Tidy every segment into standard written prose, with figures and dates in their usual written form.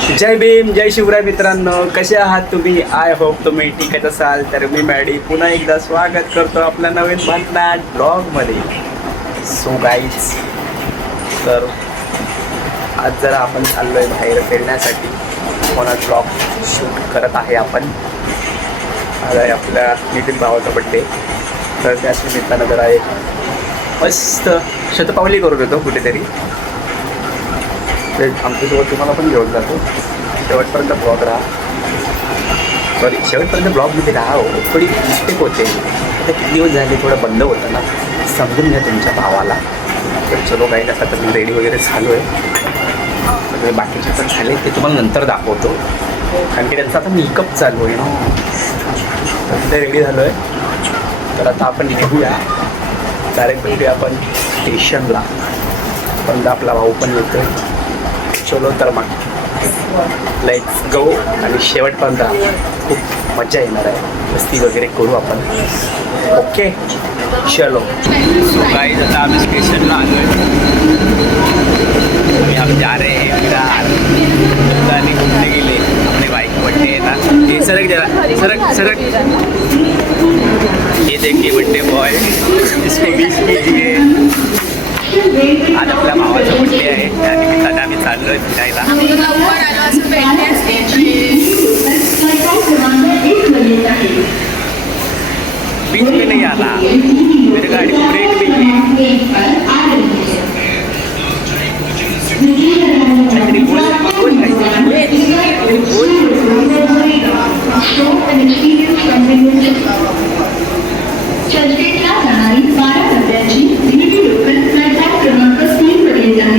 जय भीम, जय शिवराय मित्रांनो, कसे आहात तुम्ही? आय होप तुम्ही ठीकच असाल. तर मी मॅडी पुन्हा एकदा स्वागत करतो आपल्या नवीन भन्नाट ब्लॉगमध्ये. सो गाईज, तर आज जरा आपण चाललोय बाहेर फिरण्यासाठी. कोणा ब्लॉग शूट करत आहे आपण. आज आहे आपल्या नितीन भावाचा बड्डे, तर त्याच निमित्तानं जरा एक मस्त शतपावली करून येतो कुठेतरी. आमच्यासोबत तुम्हाला पण घेऊन जातो. शेवटपर्यंत ब्लॉग राहा, सॉरी शेवटपर्यंत ब्लॉगमध्ये राहा. हो, थोडी मिस्टेक होते. आता किती दिवस झाले थोडं बंद होतं ना, समजून घ्या तुमच्या भावाला. तर चलो काही नसता तर मी रेडी वगैरे झालो आहे. सगळे बाकीचे पण झाले, ते तुम्हाला नंतर दाखवतो. कारण की त्यांचा आता मेकअप चालू आहे ना. तर ते रेडी झालो आहे. तर आता आपण निघूया, डायरेक्ट भेटूया आपण स्टेशनला. पण आपला भाऊ पण येतो. चलो तर मग लेट्स गो. आणि शेवटपर्यंत खूप मजा येणार आहे. मस्ती वगैरे करू आपण. ओके चलो. सो गाइस, आता आम्ही स्टेशनला आलो आहे. हम जा रहे हैं विरार. गाड़ी घूमने के लिए. अपने बाइक बड्डे है ना, ये सरक जरा, सरक सरक. ये देखिए बड्डे बॉय, इसको विश कीजिए. आज आपल्या भावाचा बड्डे आहे, त्या निमित्ताने आम्ही चाललो आहे फिरायला. बीच में नहीं आना, मेरी गाड़ी को ब्रेक नहीं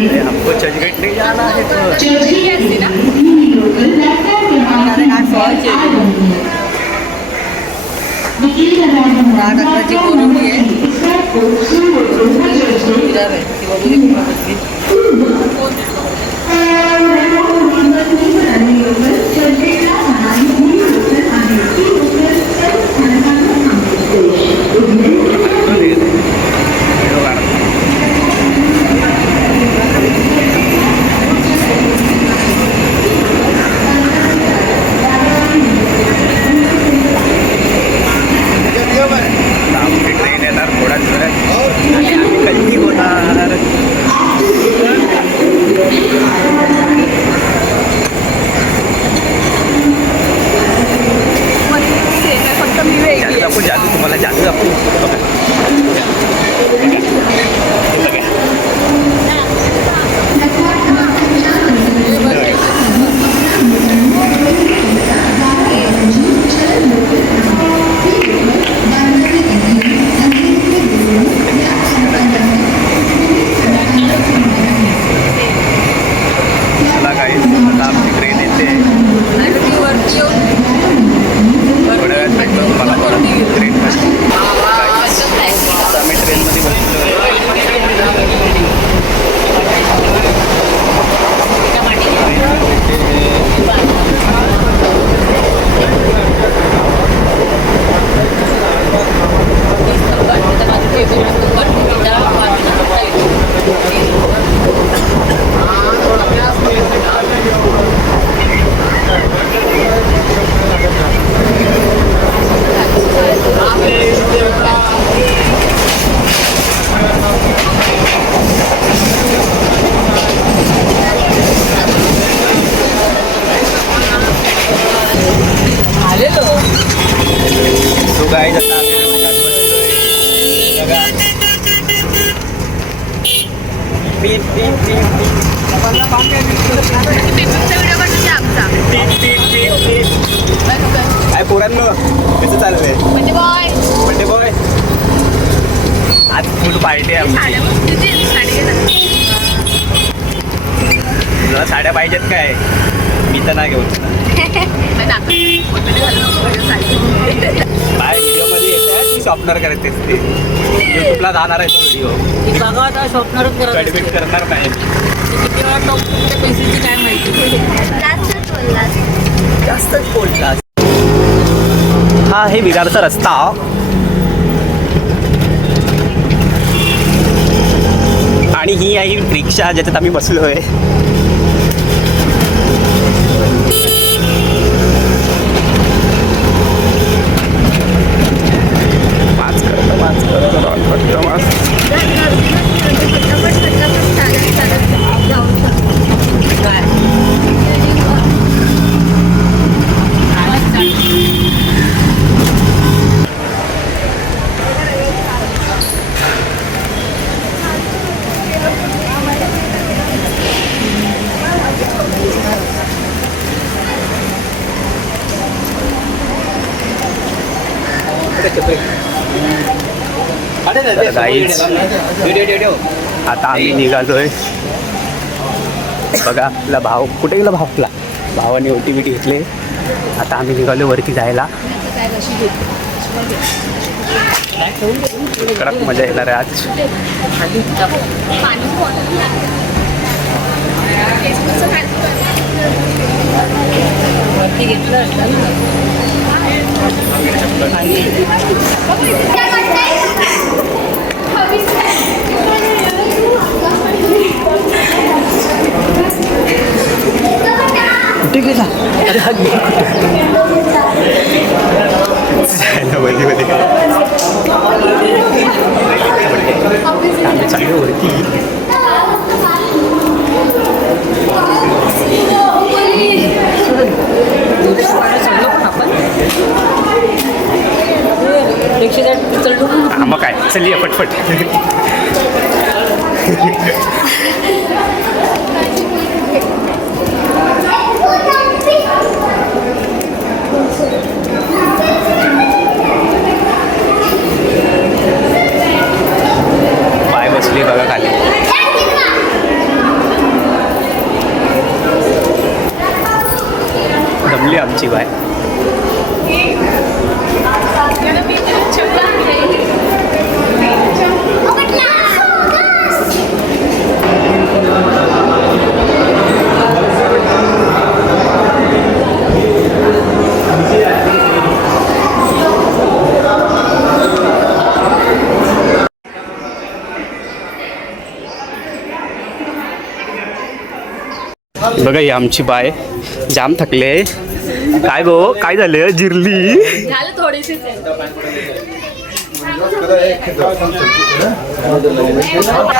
है. हमको चर्चगेट नहीं जाना है. नाटकाची बोलवणी आहे. ट्रेन येणार थोड्याच वेळात आणि आम्ही कधी होणार. जादू दाखवू, जादू तुम्हाला जादू दाखवू. चला गाईस, आता आमची ट्रेन येते. थोड्या वेळात भेटतो तुम्हाला ट्रेनमध्ये. आता आम्ही ट्रेनमध्ये बसलो. सो गाईज, आता आम्ही रिक्षात बसलोय. बघा, पीप पीप पीप काय पोरांनो, कसं चाललंय? बड्डे बॉय आज फुल पार्टी आहे आमची. तुला साड्या पाहिजेत काय? मी तर नाही घेऊन. काय व्हिडिओमध्ये येत आहे, तू शॉपनर करतेस ते. यूट्यूबला जाणार आहे तो व्हिडिओ. बघा आता शॉपनरच करत ॲडमिट करणार नाही. किती वेळा टॉप पैशाची काय माहिती. जास्तच बोलतात. हा आहे विरारचा रस्ता. आणि ही आहे रिक्षा ज्याच्यात आम्ही बसलो आहे. तर गाईज आता आम्ही निघालोय. बघा आपला भाव कुठे गेला, भावला भावाने ओटी बिटी घेतले. आता आम्ही निघालो वरती जायला. कडक मजा येणार आहे आज. वरती घेतलं कुठे गेला? अरे हा मध्ये आम्ही चाललो वरती. मग काय चलिये पटपट. पाय बसली बघा खाली. दमली आमची बाय. बघा ही आमची बाय जाम थकले. काय गो काय झालं, जिरली? झालं थोडीशी.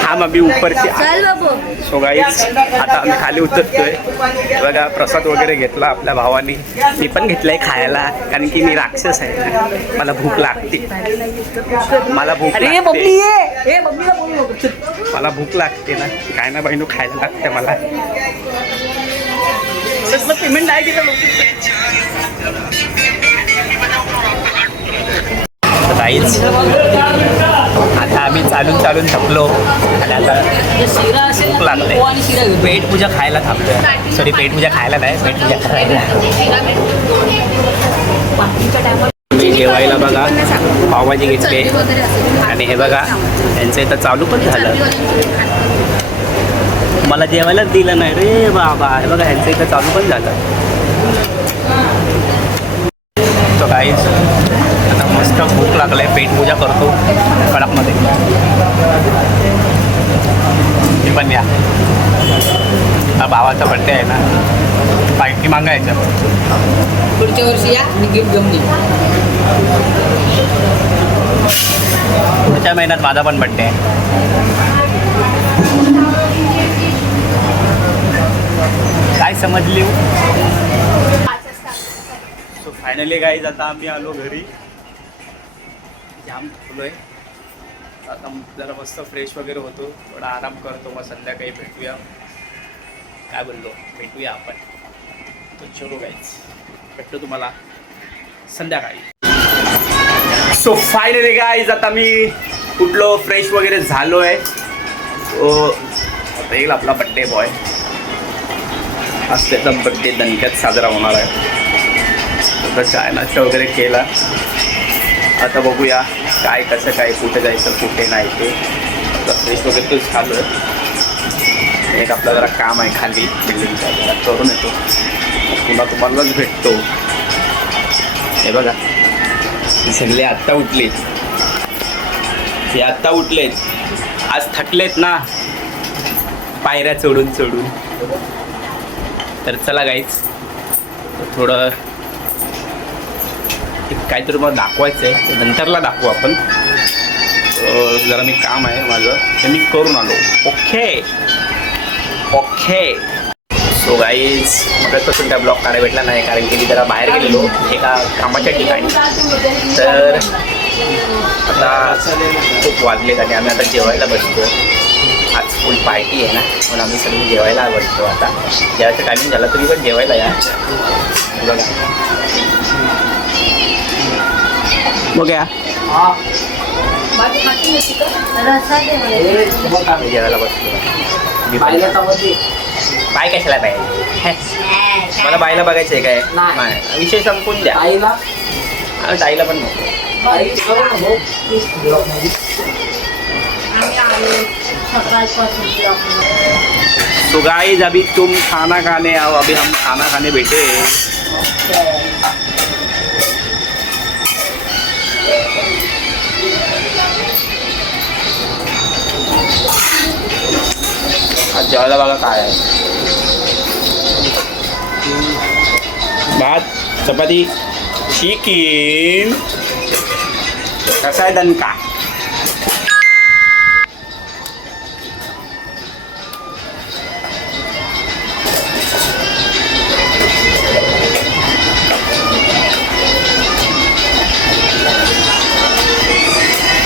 हम अभी ऊपर से. सो गाईज आता आम्ही खाली उतरतोय. बघा प्रसाद वगैरे घेतला आपल्या भावानी. मी पण घेतलंय खायला कारण की मी राक्षस आहे. मला भूक लागते. मला भूक लागते ना. काय ना बहिणू खायला लागते मला. पेमेंट नाही केलं. काहीच आता आम्ही चालून थकलो आणि आता भूक लागते. पेट पूजा खायला थांबतोय. सॉरी पेट पूजा खायला नाही, पेट पूजा करायला. मी जेवायला बघा पावभाजी घेतली आणि हे बघा यांचं इथं चालू पण झालं. मला जेवायलाच दिलं नाही रे बाबा. हे बघा ह्यांचं इथं चालू पण झालं. तो काहीच आता मस्त भूक लागलाय. पेट पूजा करतो कडकमध्ये. मी पण या. हा भावाचा बड्डे आहे ना, पार्टी मागायचं. पुढच्या वर्षी या मी गिफ्ट घेऊन येईन. पुढच्या महिन्यात माझा पण बड्डे आहे. काय समजली? सो फायनली गाईज आता आम्ही आलो घरी. जाम थकलोय. आता जरा मस्त फ्रेश वगैरे होतो, थोडा आराम करतो. मग संध्याकाळी भेटूया. काय बोललो, भेटूया आपण. तो चलो गाईज, भेटतो तुम्हाला संध्याकाळी. सो फायनली गाईज आता मी उठलो, फ्रेश वगैरे झालो आहे. आता येईल आपला बड्डे बॉय. आज त्याचा बड्डे दणक्यात साजरा होणार आहे. आता चाय नाश्ता वगैरे केला. आता बघूया काय कसं काय, कुठे जायचं कुठे नाही ते. आता फ्रेश वगैरे तो झालं आहे. एक आपला जरा काम आहे खाली बिल्डिंगचा, जरा करून येतो. पुन्हा तुम्हालाच भेटतो. हे बघा ही सगळे आत्ता उठलेत. हे आत्ता उठलेत. आज थकलेत ना पायऱ्या चढून चढून. तर चला गाईच थोडं काहीतरी मला दाखवायचं आहे, ते नंतरला दाखवू आपण. जरा मी काम आहे माझं ते मी करून आलो. ओके. सो गाईज मगपासून त्या ब्लॉग काढायला भेटला नाही कारण की मी जरा बाहेर गेलेलो एका कामाच्या ठिकाणी. तर आता खूप वाजलेत आणि आम्ही आता जेवायला बसतो. आज फुल पार्टी आहे ना, म्हणून आम्ही सगळी जेवायला बसतो. आता जेवायचं टायमिंग झाला तुम्ही पण जेवायला या. बघा बघा माझी खाती होती का? रस्सा दे मला. मी जेवायला बसलो मी बाय कशाला बाय मला बायला बघायचं आहे काय नाही विषय संपून द्या आईला ताईला पण नको आम्ही आलो सकाळपासून तो गाइस अभी तुम खाना खाने आओ अभी हम खाना खाने बैठे आज जेवायला बघा काय आहे भात चपाती चिकन कसा आहे दणका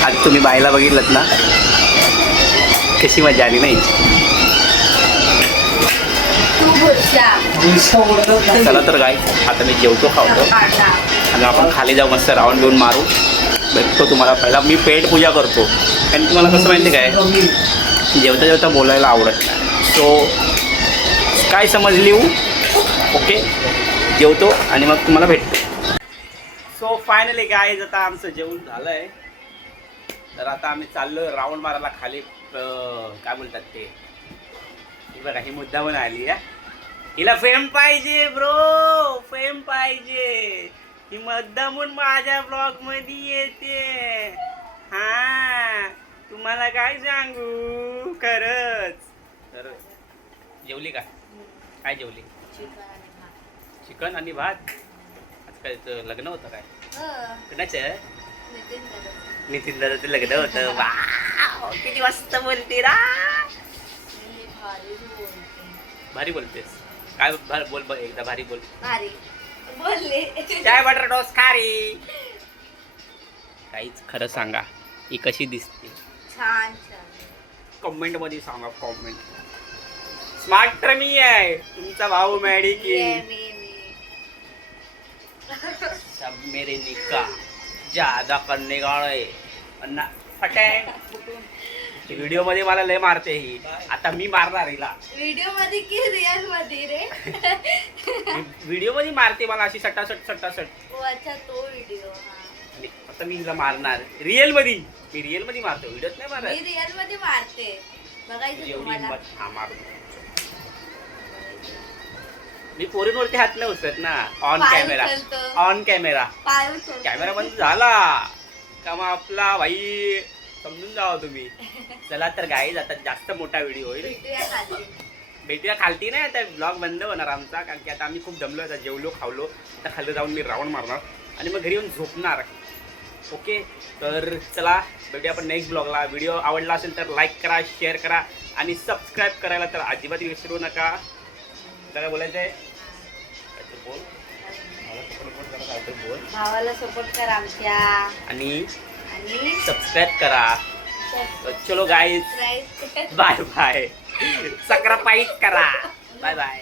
आज तुम्ही बायला बघितलं ना कशी मजा आली नाही तू बोलशा चला तर काय आता मी जेवतो खावतो आणि आपण खाली जाऊ मस्त राऊंड बिऊन मारू भेटतो तुम्हाला पहिला मी पेट पूजा करतो आणि तुम्हाला कसं माहिती काय जेवता जेवता बोलायला आवडत नाही सो काय समजली ओके जेवतो आणि मग तुम्हाला भेटतो सो फायनली गाईज आता आमचं जेवण झालं आहे तर आता आम्ही चाललो राऊंड मारायला खाली काय बोलतात ते ही बघा ही मुद्दामून आली आहे हिला फेम पाहिजे ब्रो फेम पाहिजे ही मुद्दामून माझ्या ब्लॉग मध्ये येते हा तुम्हाला काय सांगू खरंच तर जेवली काय जेवली चिकन आणि भात आज काय लग्न होतं काय कुणाचं नितीन दादाचं लग्न होतं वा किती वाजता बोलते रा भारी बोलतेस काय बोल बघ एकदा भारी बोल भारी बोलले चाय बटर टोस्ट खारी काहीच खरं सांगा ही कशी दिसते छान छान कमेंट मध्ये सांगा कमेंट स्मार्ट तर मी आहे तुमचा भाऊ मॅडी की सब मेरे निका ज्यादा करणे गाळे अन्ना फटॅन व्हिडिओ मध्ये मला लय मारते ही आता मी मारणार हिला व्हिडिओ मध्ये की रिअल मध्ये रे व्हिडिओ मध्ये मारते मला अशी सटासट अच्छा तो व्हिडिओ आणि आता मी हिला मारणार रिअल मध्ये मी रिअल मध्ये मारतो व्हिडिओत नाही मारत मी रिअल मध्ये मारते बघायचं एवढी तुम्हाला हिंमत हा मार मी पोरींवरती हात नाही उचलत ना ऑन पाय कॅमेरा उचलतो. ऑन कॅमेरा पाय उचलतो. कॅमेरा बंद झाला का मग आपला भाई समजून जावा तुम्ही चला तर गाईज आता जास्त मोठा व्हिडिओ होईल भेटूया खाली. भेटूया खालती नाही आता ब्लॉग बंद होणार आमचा कारण की आता आम्ही खूप दमलो आता जेवलो खावलो आता खाली जाऊन मी राऊंड मारणार आणि मग घरी येऊन झोपणार ओके तर चला भेटूया आपण नेक्स्ट ब्लॉगला व्हिडिओ आवडला असेल तर लाईक करा शेअर करा आणि सबस्क्राईब करायला तर अजिबात विसरू नका काय बोलायचं आहे बोल बोल भावाला सपोर्ट करा आमच्या आणि आणि सबस्क्राईब करा चलो गाईज subscribe बाय बाय सक्रापाईट करा बाय बाय